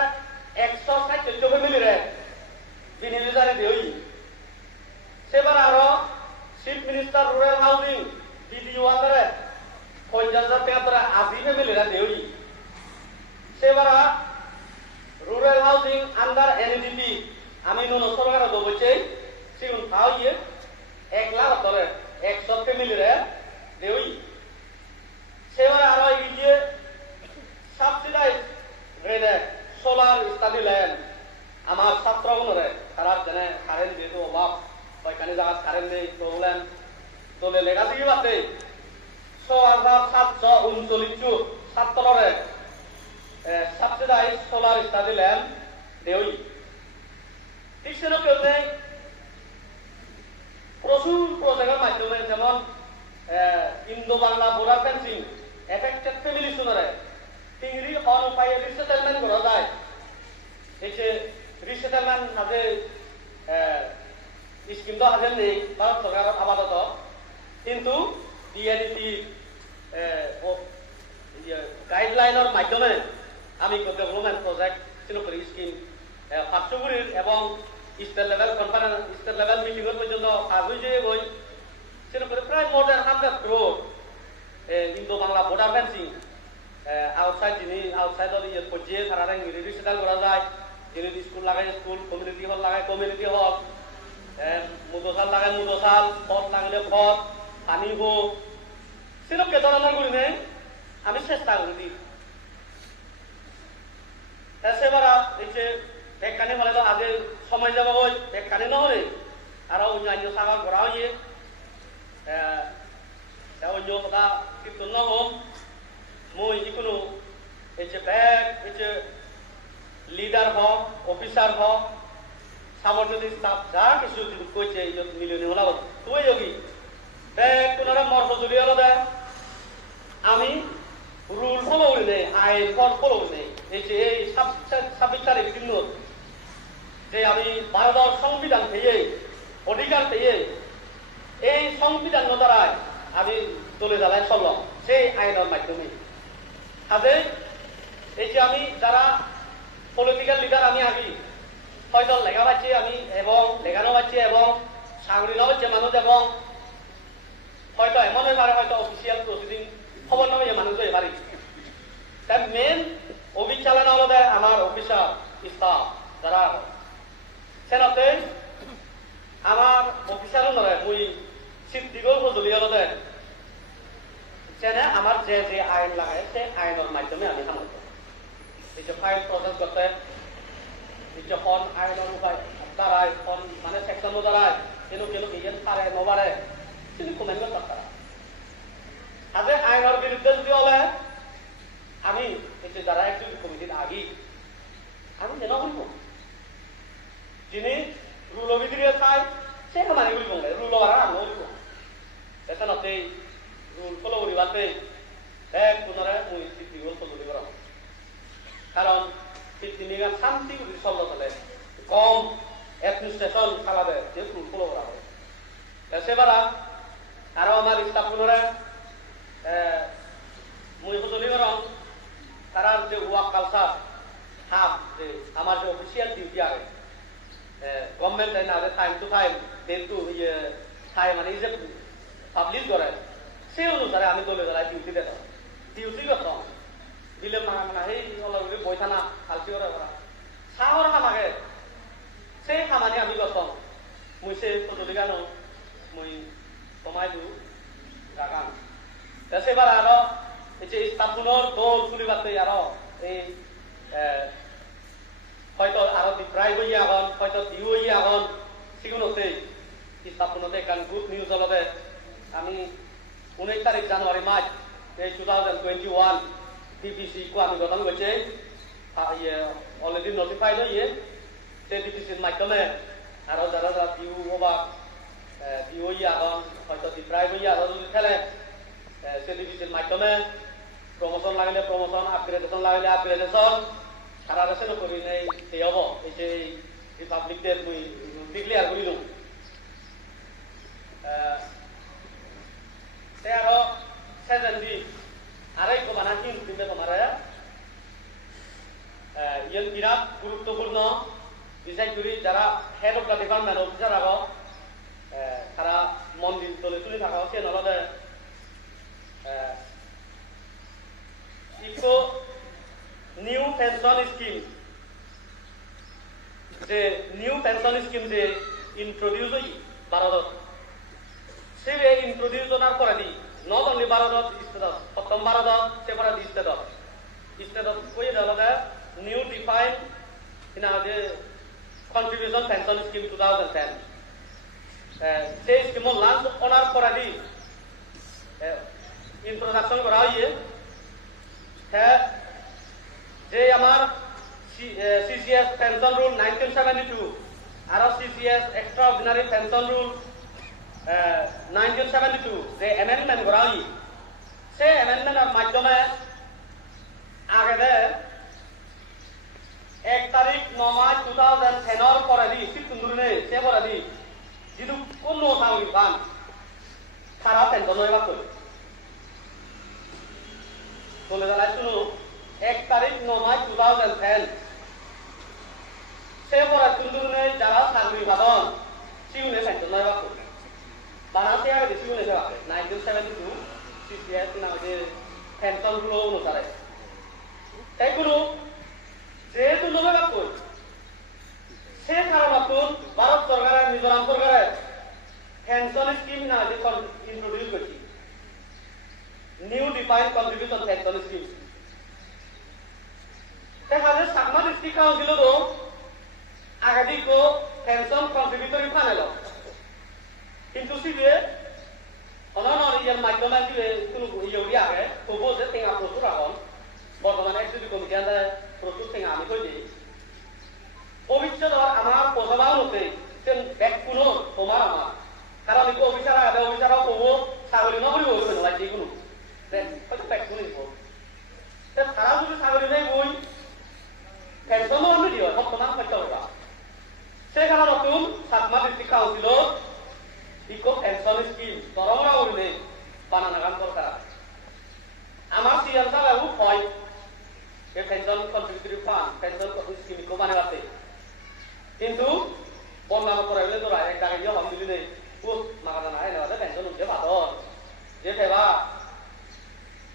164 ফ্যামিলি রে বেনিফিশিয়ারি দেই সেবার আরো chief minister rural housing DDO আন্ডারে 50,000 টাকা ধরে আজি ফ্যামিলি রে দেই সেবার রুরাল হাউজিং আন্ডার এনডিপি আমি নুন সরকার দবছে সিগুন খাওয়িয়ে 1 লাখ ধরে 100 ফ্যামিলি রে দেই সেবার আরো এই যে সাবসিডাইজ রাস্তা দিলেন আমার ছাত্রগুণরে তারা যেনে কারেন্ট যেহেতু অভাব ওইখানে জায়গা কারেন্ট নেই তো বলেন দলে লেখা দিয়ে বাতে 6,739 ছাত্ররে সাবসিডাইজ সোলার স্টাডি ল্যাম্প দেওই ঠিক সেরকম নেই প্রচুর প্রজেক্টের মাধ্যমে যেমন Indo Bangla border fencing affected family শুনারে তিংরি হন উপায়ে রিসেটেলমেন্ট করা যায় এই যে রিসেটেলমেন্ট হাজে স্কিম তো হাজে নেই ভারত সরকার আপাতত কিন্তু ডিএনইটি গাইডলাইনের মাধ্যমে আমি ডেভেলপমেন্ট প্রজেক্ট সিনোকরি স্কিম ফার্স্টগুড়ির এবং state level conference state level মিটিংয়ের পর্যন্ত কাজ হয়ে যায় বই সিনোকরি প্রায় more than 100 crore Indo Bangla border fencing outside যিনি আউটসাইডর পর্যায়ে তারা রিসেটেল করা যায় যিনি স্কুল লাগায় স্কুল কমিউনিটি হল লাগায় কমিউনিটি হল মুদোসাল লাগায় মুদোসাল পথ লাগলে পথ পানি হোক সেরকম ধরনের করি নেই আমি চেষ্টা করি দিই সেবার এই যে বেকানি হলে তো আগে সময় যাবো ওই বেকানি নহলে আরো অন্যান্য সাগর করা হইয়ে অন্য কথা কীর্তন নহম মই যিকোনো এই যে ব্যাগ এই যে লিডার হক অফিসার হক সাবর্ডিনেট স্টাফ যা কিছু কইছে এই মিলিয়নি হলা তুই যোগী ব্যাগ কোনারে মর্ষ জুড়ি হলো দেয় আমি রুল ফলো করি নেই আইন ফলো করি নেই এই যে এই 26 তারিখ দিন যে আমি ভারতের সংবিধান পেয়ে অধিকার পেয়ে এই সংবিধান দ্বারায় আমি দলে জ্বালায় চললাম সেই আইনের মাধ্যমে কাজে এই যে আমি যারা পলিটিক্যাল লিডার আমি আগে হয়তো লেখা পাচ্ছি আমি এবং লেখানো পাচ্ছি এবং চাকরি নেওয়া হচ্ছে মানুষ এবং হয়তো এমন হয়ে পারে হয়তো অফিসিয়াল প্রসিডিং খবর নয় মানুষ হয়ে পারি তার মেন অভিযান চালানো হলো আমার অফিসার স্টাফ যারা সেনাতে আমার অফিসারও নয় মুই সিদ্ধিগর সজুলি হলো সেনে আমার যে যে আইন লাগায় সেই আইনের মাধ্যমে আমি সামলাতে এই যে ফাইল প্রসেস করতে এই যে ফোন আইনের উপায় দ্বারায় ফোন মানে সেকশন দ্বারায় কেন কেন ইয়েন পারে নবারে তিনি কমেন্ট করতে তারা আজ আইনের বিরুদ্ধে যদি হলে আমি এই যে যারা একজন কমিটির আগে আমি যেন বলব যিনি রুল অভিধিরে চাই সে মানে বলব রুল আর আমি বলব এখানে রুল ফলো করিবাতে এক পুনরায় মুই সিদ্ধি রুল ফলো করিব কারণ তিনি শান্তি করে চলল চলে কম অ্যাডমিনিস্ট্রেশন চালাবে যে রুল ফলো করা হয় সেবারা আরো আমার স্টাফ পুনরায় মুই সজলি করম তারা যে ওয়ার্ক কালচার হাফ যে আমার যে অফিসিয়াল ডিউটি আছে গভর্নমেন্ট না time to time day to time মানে যে পাবলিশ করে সেই অনুসারে আমি দলে জ্বালাই ডিউটি দিতাম ডিউটি করতাম দিলে মানে সেই অলপ বই থানা হালকি করে করা চাহর খামাকে সেই খামানি আমি করতাম মুই সেই সজলি গানো মুই কমাই দিও গান সেবার আরো এই যে স্থাপনের দল চুলিবাতে আরো এই হয়তো আরো প্রায় হইয়া এখন হয়তো দিও হইয়া এখন সেগুলোতে স্থাপনতে কারণ গুড নিউজ হলবে আমি 19 তারিখ জানুয়ারি মাস এই 2021 ডিপিসি কো আমি গঠন করছে অলরেডি নোটিফাইড হইয়ে সেই ডিপিসির মাধ্যমে আরো যারা যারা দিও হবা দিও হইয়া এখন হয়তো প্রায় হইয়া এখন যদি খেলে সেলিব্রিটির মাধ্যমে প্রমোশন লাগলে প্রমোশন আপগ্রেডেশন লাগলে আপগ্রেডেশন সারা দেশে করি নেই সেই হব এই যে রিপাবলিক ডে তুই ডিক্লেয়ার করি দিও আরো সেজন দি আরেক মানে কিন্তু তোমার ইয়ের বিরাট গুরুত্বপূর্ণ বিশেষ করে যারা head of the department officer আগ তারা মন্দির তলে তুলে থাকা সে নলদে ইকো নিউ পেনশন স্কিম যে নিউ পেনশন স্কিম যে ইন্ট্রোডিউস হই ভারতত সে ইন্ট্রোডিউস হওয়ার পরে দি নট অনলি ভারতত স্টেটত প্রথম ভারতত সেপারেট স্টেটত কই দেওয়া new define ina de contribution pension scheme 2010 সেই scheme launch onar poradi introduction kora hoye है जे আমার CCS pension rule 1972 আর CCS extraordinary pension rule 1972 যে amendment করা হয় সে amendment এর মাধ্যমে আগে দে 1 তারিখ 9 মার্চ 2010 এর পরে দি সিতুন্দুরনে সে পরে দি যিদু কোন সাউরি বান খারাপ পেনশন হইবা কই বলে জানাই শুনো 1 তারিখ 9 মার্চ 2010 সে পরে সিতুন্দুরনে যারা সাউরি বাদন সিউনে পেনশন হইবা কই বানাতে আগে দিছি মনে হয় 1972 CCS নামে পেনশন গুলো অনুসারে এগুলো যেহেতু নবে কই সে কারণে ভারত সরকারের মিজোরাম সরকারের পেনশন স্কিম না যে ইন্ট্রোডিউস করছি new defined contribution pension scheme দেখা যায় সাকমা ডিস্ট্রিক্ট কাউন্সিলরও একাধিক পেনশন কন্ট্রিবিউটরি ফানেল কিন্তু সিবে অনন ইয়ার মাধ্যমে সিবে কোনো ইউরি আগে তবুও যে টেঙা প্রচুর এখন বর্তমানে একটি কমিটি আনতে প্রচুর টেঙা আমি কই দিই ভবিষ্যৎ আমার প্রভাব হতে সেন ব্যাক কোনো তোমার আমার কারণ এই অফিসার আগে অফিসারও কবো ছাগলি নকরি হইবে না যে কোনো হয়তো ব্যাক কোনো দিব সারা যদি ছাগলি যাই বই পেনশনও আমি দিও বর্তমান সত্য হইবা সেখানে নতুন সাতমা ডিস্ট্রিক্ট কাউন্সিলর ইকো পেনশন স্কিম তরমরা উড়নে বানানো কাম দরকার আমার সিএম সাহেব কয় যে pension contributory fund pension scheme ইকো বানাতে কিন্তু বন্যা করাইলে তো এক টাকা দিয়ে হম দিলি নেই পুষ মাগানা নাই না পেনশন উঠে বাদর যে ফেবা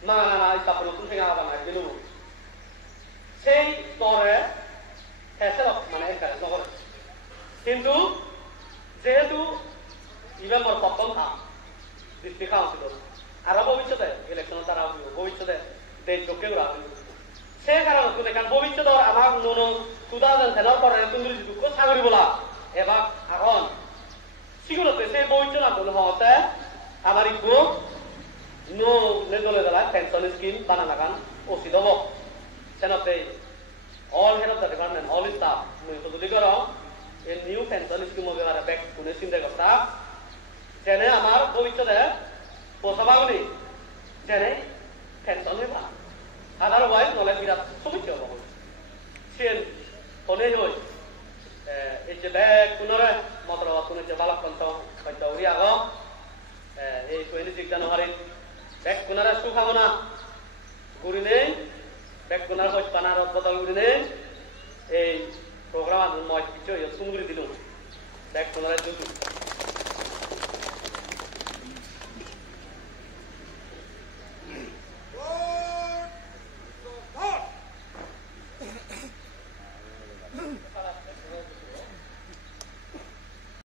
মাগানা নাই তারপরে নতুন ফেঙা বানাই দিল সেই স্তরে ফেসে মানে এনকারেজ নকরে কিন্তু যেহেতু ইভেন মোর প্রথম থাম ডিস্ট্রিক্ট কাউন্সিলর আরো ভবিষ্যতে ইলেকশন তারা ভবিষ্যতে দেশ যোগ্য করা সে কারণে তুমি কারণ ভবিষ্যতে আমার নুন 2010 পরে তুমি দুঃখ সাগরি বলা এবার এখন সিগুলোতে সেই ভবিষ্যৎ না বলে হতে আমার ইকো নো নেদলে দলা পেনশন স্কিম বানানো গান উচিত হব সেনতে all head of the department all staff মুই যদি করো এই নিউ পেনশন স্কিম হবে আর ব্যাক কোনে চিন্তা করতা যেনে আমার ভবিষ্যতে পোষাবাগুনি যেনে পেনশন হইবা আদারওয়াইজ নলে বিরাট সমস্যা হব সেন কোনে হই এই যে ব্যাক কোনরে মাত্র কোনে যে বালক কন্ত কন্ত উড়ি আগ এই 26 জানুয়ারি ব্যাক কোনরে শুভকামনা গুরি নেই ব্যাক কোনার হইতানার বদল গুরি নেই এই প্রোগ্রাম মই কিছু সুন্দরী দিল ব্যাক কোনরে দুটো